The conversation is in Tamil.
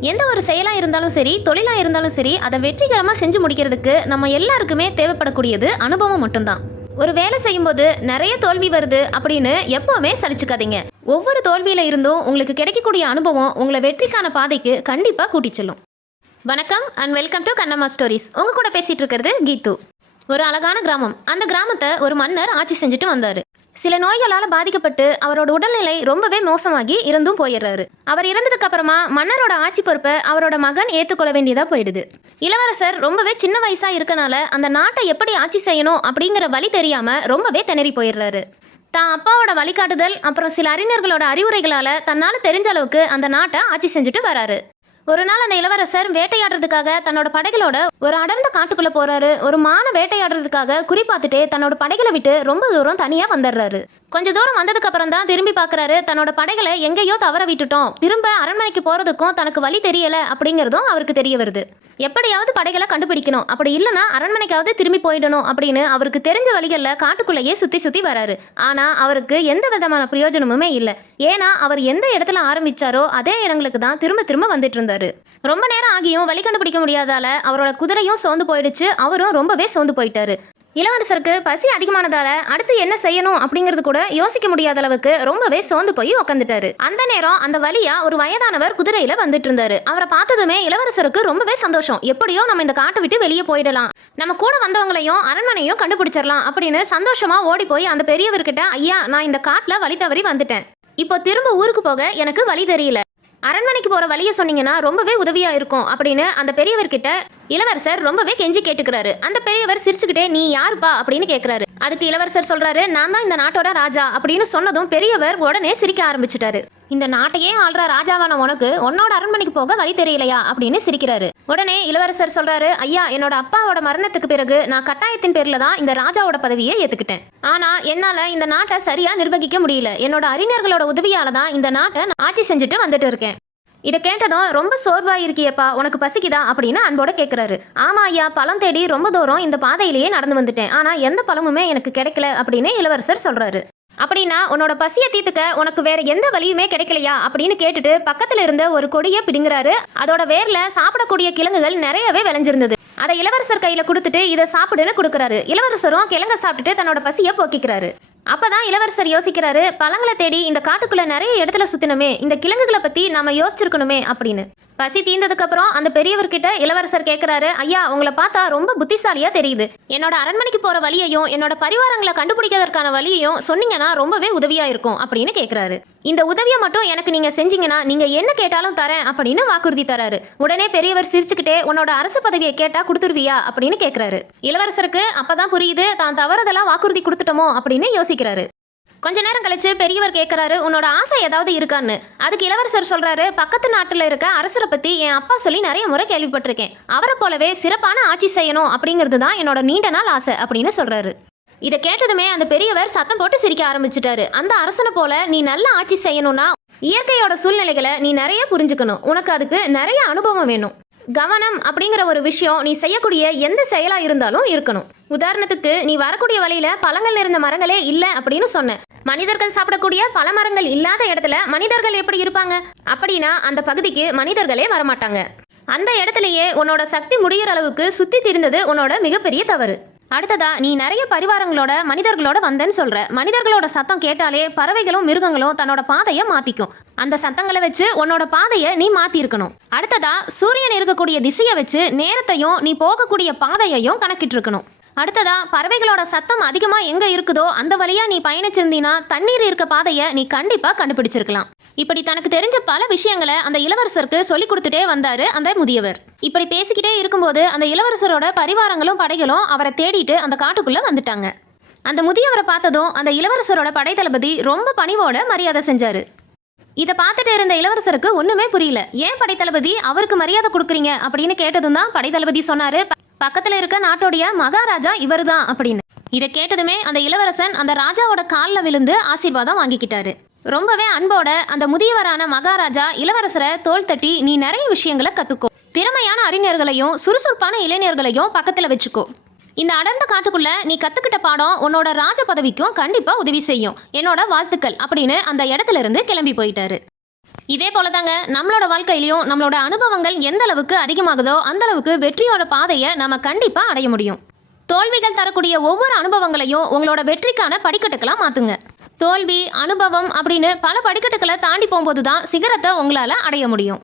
எந்த ஒரு செயலாக இருந்தாலும் சரி தொழிலாக இருந்தாலும் சரி அதை வெற்றிகரமாக செஞ்சு முடிக்கிறதுக்கு நம்ம எல்லாருக்குமே தேவைப்படக்கூடியது அனுபவம் மட்டும்தான். ஒரு வேலை செய்யும்போது நிறைய தோல்வி வருது அப்படின்னு எப்பவுமே சலிச்சுக்காதீங்க. ஒவ்வொரு தோல்வியில இருந்தும் உங்களுக்கு கிடைக்கக்கூடிய அனுபவம் உங்களை வெற்றிக்கான பாதைக்கு கண்டிப்பாக கூட்டிச் செல்லும். வணக்கம் and welcome to Kannamma stories உங்க கூட பேசிட்டு இருக்கிறது கீத்து. ஒரு அழகான கிராமம். அந்த கிராமத்தை ஒரு மன்னர் ஆட்சி செஞ்சுட்டு வந்தாரு. சில நோய்களால் பாதிக்கப்பட்டு அவரோட உடல்நிலை ரொம்பவே மோசமாகி இருந்தும் போயிடுறாரு. அவர் இறந்ததுக்கு அப்புறமா மன்னரோட ஆட்சி பொறுப்பை அவரோட மகன் ஏற்றுக்கொள்ள வேண்டியதாக போயிடுது. இளவரசர் ரொம்பவே சின்ன வயசாக இருக்கனால அந்த நாட்டை எப்படி ஆட்சி செய்யணும் அப்படிங்கிற வழி தெரியாமல் ரொம்பவே திணறி போயிடுறாரு. தான் அப்பாவோட வழிகாட்டுதல் அப்புறம் சில அறிஞர்களோட அறிவுரைகளால் தன்னால் தெரிஞ்ச அளவுக்கு அந்த நாட்டை ஆட்சி செஞ்சுட்டு வராரு. ஒரு நாள் அந்த இளவரசர் வேட்டையாடுறதுக்காக தன்னோட படைகளோட ஒரு அடர்ந்த காட்டுக்குள்ள போறாரு. ஒரு மானை வேட்டையாடுறதுக்காக குறி பார்த்துட்டு தன்னோட படைகளை விட்டு ரொம்ப தூரம் தனியா வந்துடுறாரு. கொஞ்ச தூரம் வந்ததுக்கு அப்புறம் தான் திரும்பி பார்க்குறாரு தன்னோட படைகளை எங்கேயோ தவற விட்டுட்டோம். திரும்ப அரண்மனைக்கு போறதுக்கும் தனக்கு வழி தெரியல அப்படிங்கிறதும் அவருக்கு தெரிய வருது. எப்படியாவது படைகளை கண்டுபிடிக்கணும். அப்படி இல்லைன்னா அரண்மனைக்காவது திரும்பி போயிடணும் அப்படின்னு அவருக்கு தெரிஞ்ச வழிகளில் காட்டுக்குள்ளேயே சுற்றி சுற்றி வராரு. ஆனால் அவருக்கு எந்த விதமான பிரயோஜனமுமே இல்லை. ஏன்னா அவர் எந்த இடத்துல ஆரம்பிச்சாரோ அதே இடங்களுக்கு தான் திரும்ப திரும்ப வந்துட்டு இருந்தார். ரொம்ப நேரம் ஆகியும் வழி கண்டுபிடிக்க முடியாதால அவரோட குதிரையும் சோர்ந்து போயிடுச்சு. அவரும் ரொம்பவே சோர்ந்து போயிட்டாரு. இளவரசருக்கு பசி அதிகமானதால அடுத்து என்ன செய்யணும் அப்படிங்கிறது கூட யோசிக்க முடியாத அளவுக்கு ரொம்பவே சோர்ந்து போய் உக்காந்துட்டாரு. அந்த நேரம் அந்த வழியா ஒரு வயதானவர் குதிரையில வந்துட்டு இருந்தாரு அவரை பார்த்ததுமே இளவரசருக்கு ரொம்பவே சந்தோஷம். எப்படியோ நம்ம இந்த காட்டை விட்டு வெளியே போயிடலாம். நம்ம கூட வந்தவங்களையும் அரண்மனையும் கண்டுபிடிச்சிடலாம் அப்படின்னு சந்தோஷமா ஓடி போய் அந்த பெரியவர்கிட்ட ஐயா நான் இந்த காட்டுல வழி தவறி வந்துட்டேன். இப்போ திரும்ப ஊருக்கு போக எனக்கு வழி தெரியல. அரண்மனைக்கு போகிற வழியை சொன்னீங்கன்னா ரொம்பவே உதவியாக இருக்கும் அப்படின்னு அந்த பெரியவர்கிட்ட இளவரசர் ரொம்பவே கெஞ்சி கேட்டுக்கிறாரு. அந்த பெரியவர் சிரிச்சுக்கிட்டே நீ யாருப்பா? அப்படின்னு கேட்குறாரு அதுக்கு இளவரசர் சொல்றாரு நான் தான் இந்த நாட்டோட ராஜா அப்படின்னு சொன்னதும் பெரியவர் உடனே சிரிக்க ஆரம்பிச்சிட்டாரு. இந்த நாட்டையே ஆள்ற ராஜாவான உனக்கு உன்னோட அரண்மனைக்கு போக வழி தெரியலையா? அப்படின்னு சிரிக்கிறாரு. உடனே இளவரசர் சொல்றாரு ஐயா என்னோட அப்பாவோட மரணத்துக்கு பிறகு நான் கட்டாயத்தின் பேர்ல தான் இந்த ராஜாவோட பதவியை ஏத்துக்கிட்டேன். ஆனா என்னால இந்த நாட்டை சரியா நிர்வகிக்க முடியல. என்னோட அறிஞர்களோட உதவியால தான் இந்த நாட்டை நான் ஆட்சி செஞ்சுட்டு வந்துட்டு இருக்கேன். இதை கேட்டதும் ரொம்ப சோர்வாக இருக்கியப்பா உனக்கு பசிக்குதா? அப்படின்னு அன்போட கேட்குறாரு ஆமா ஐயா பழம் தேடி ரொம்ப தூரம் இந்த பாதையிலேயே நடந்து வந்துட்டேன். ஆனால் எந்த பழமுமே எனக்கு கிடைக்கல அப்படின்னு இளவரசர் சொல்கிறாரு அப்படின்னா உன்னோட பசியை தீர்த்துக்க உனக்கு வேற எந்த வழியுமே கிடைக்கலையா? அப்படின்னு கேட்டுட்டு பக்கத்துல இருந்த ஒரு கொடியை பிடுங்குறாரு. அதோட வேர்ல சாப்பிடக்கூடிய கிழங்குகள் நிறையவே விளைஞ்சிருந்தது. அதை இளவரசர் கையில கொடுத்துட்டு இதை சாப்பிடுன்னு கொடுக்குறாரு. இளவரசரும் கிழங்க சாப்பிட்டுட்டு தன்னோட பசியை போக்கிக்கிறாரு. அப்போ தான் இளவரசர் யோசிக்கிறாரு பழங்களை தேடி இந்த காட்டுக்குள்ளே நிறைய இடத்துல சுற்றினோமே இந்த கிழங்குகளை பற்றி நம்ம யோசிச்சிருக்கணுமே அப்படின்னு. பசி தீர்ந்ததுக்கு அப்புறம் அந்த பெரியவர்கிட்ட இளவரசர் கேட்கிறாரு ஐயா உங்களை பார்த்தா ரொம்ப புத்திசாலியா தெரியுது. என்னோட அரண்மனைக்கு போற வழியையும் என்னோட பரிவாரங்களை கண்டுபிடிக்கிறதுக்கான வழியையும் சொன்னீங்கன்னா ரொம்பவே உதவியா இருக்கும் அப்படின்னு கேட்கிறாரு இந்த உதவியை மட்டும் எனக்கு நீங்க செஞ்சீங்கன்னா நீங்க என்ன கேட்டாலும் தரேன் அப்படின்னு வாக்குறுதி தராரு. உடனே பெரியவர் சிரிச்சுக்கிட்டே உன்னோட அரசு பதவியை கேட்டா கொடுத்துருவியா? அப்படின்னு கேட்கிறாரு இளவரசருக்கு அப்பதான் புரியுது தான் தவறுதெல்லாம் வாக்குறுதி கொடுத்துட்டோமோ? அப்படின்னு யோசிக்கிறாரு. கொஞ்ச நேரம் கழிச்சு பெரியவர் கேட்குறாரு உன்னோட ஆசை ஏதாவது இருக்கான்னு? அதுக்கு இளவரசர் சொல்கிறாரு பக்கத்து நாட்டில் இருக்க அரசரை பற்றி என் அப்பா சொல்லி நிறைய முறை கேள்விப்பட்டிருக்கேன். அவரை போலவே சிறப்பான ஆட்சி செய்யணும் அப்படிங்கிறது தான் என்னோட நீண்ட நாள் ஆசை அப்படின்னு சொல்கிறாரு இதை கேட்டதுமே அந்த பெரியவர் சத்தம் போட்டு சிரிக்க ஆரம்பிச்சிட்டாரு. அந்த அரசனை போல நீ நல்ல ஆட்சி செய்யணும்னா இயற்கையோட சூழ்நிலைகளை நீ நிறைய புரிஞ்சுக்கணும். உனக்கு அதுக்கு நிறைய அனுபவம் வேணும். கவனம் அப்படிங்கிற ஒரு விஷயம் நீ செய்யக்கூடிய எந்த செயலாக இருந்தாலும் இருக்கணும். உதாரணத்துக்கு நீ வரக்கூடிய வழியில் பழங்கள் நிறைந்த மரங்களே இல்லை அப்படின்னு சொன்ன. மனிதர்கள் சாப்பிடக்கூடிய பல மரங்கள் இல்லாத இடத்துல மனிதர்கள் எப்படி இருப்பாங்க? அப்படின்னா அந்த பகுதிக்கு மனிதர்களே வரமாட்டாங்க. அந்த இடத்துலயே உன்னோட சக்தி முடிகிற அளவுக்கு சுத்தி திரிந்தது உன்னோட மிகப்பெரிய தவறு. அடுத்ததா நீ நிறைய பரிவாரங்களோட மனிதர்களோட வந்தேன்னு சொல்ற. மனிதர்களோட சத்தம் கேட்டாலே பறவைகளும் மிருகங்களும் தன்னோட பாதையை மாத்திக்கும். அந்த சத்தங்களை வச்சு உன்னோட பாதையை நீ மாத்தி இருக்கணும் அடுத்ததா சூரியன் இருக்கக்கூடிய திசையை வச்சு நேரத்தையும் நீ போகக்கூடிய பாதையையும் கணக்கிட்டு இருக்கணும் அடுத்ததா பறவைகளோட சத்தம் அதிகமாக எங்கே இருக்குதோ அந்த வழியாக நீ பயணிச்சிருந்தீன்னா தண்ணீர் இருக்க பாதையை நீ கண்டிப்பாக கண்டுபிடிச்சிருக்கலாம். இப்படி தனக்கு தெரிஞ்ச பல விஷயங்களை அந்த இளவரசருக்கு சொல்லி கொடுத்துட்டே வந்தாரு அந்த முதியவர். இப்படி பேசிக்கிட்டே இருக்கும்போது அந்த இளவரசரோட பரிவாரங்களும் படைகளும் அவரை தேடிட்டு அந்த காட்டுக்குள்ளே வந்துட்டாங்க. அந்த முதியவரை பார்த்ததும் அந்த இளவரசரோட படைத்தளபதி ரொம்ப பணிவோட மரியாதை செஞ்சார். இதை பார்த்துட்டு இருந்த இளவரசருக்கு ஒன்றுமே புரியல. ஏன் படைத்தளபதி அவருக்கு மரியாதை கொடுக்குறீங்க? அப்படின்னு கேட்டதும் தான் படைத்தளபதி சொன்னார். "ப- பக்கத்தில் இருக்க நாட்டோடைய மகாராஜா இவர்தான் அப்படின்னு. இதை கேட்டதுமே அந்த இளவரசன் அந்த ராஜாவோட காலில் விழுந்து ஆசீர்வாதம் வாங்கிக்கிட்டாரு. ரொம்பவே அன்போட அந்த முதியவரான மகாராஜா இளவரசரை தோல் தட்டி நீ நிறைய விஷயங்களை கத்துக்கோ. திறமையான அறிஞர்களையும் சுறுசுறுப்பான இளைஞர்களையும் பக்கத்தில் வச்சுக்கோ. இந்த அடர்ந்த காட்டுக்குள்ள நீ கத்துக்கிட்ட பாடம் உன்னோட ராஜ பதவிக்கும் கண்டிப்பா உதவி செய்யும். என்னோட வாழ்த்துக்கள் அப்படின்னு அந்த இடத்துல இருந்து கிளம்பி போயிட்டாரு. இதே போல தாங்க நம்மளோட வாழ்க்கையிலையும் நம்மளோட அனுபவங்கள் எந்த அளவுக்கு அதிகமாகுதோ அந்த அளவுக்கு வெற்றியோட பாதையை நம்ம கண்டிப்பா அடைய முடியும். தோல்விகள் தரக்கூடிய ஒவ்வொரு அனுபவங்களையும் உங்களோட வெற்றிக்கான படிக்கட்டுகளா மாத்துங்க. தோல்வி அனுபவம் அப்படின்னு பல படிக்கட்டுகளை தாண்டி போகும்போது தான் சிகரத்தை உங்களால் அடைய முடியும்.